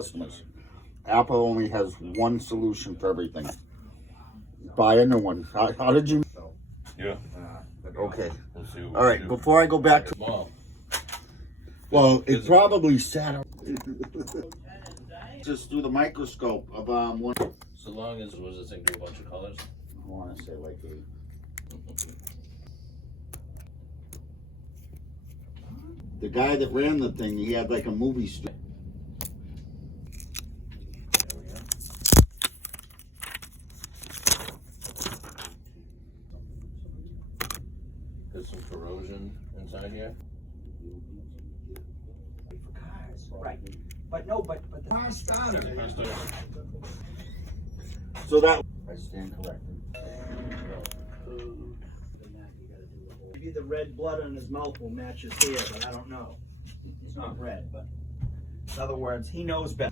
customers. Apple only has one solution for everything. Buy a new one. How did you? Yeah. Okay. We'll see what All right. we do. Before I go back to, Small. well, it probably sat. Just through the microscope of one. So long as was this thing do a bunch of colors. I want to say like 8. The guy that ran the thing, he had like a movie studio. There we go. There's some corrosion inside here. For cars, right? But no, but the car started. So that I stand corrected. Maybe the red blood on his mouth will match his hair, but I don't know. It's not red, but in other words, he knows better.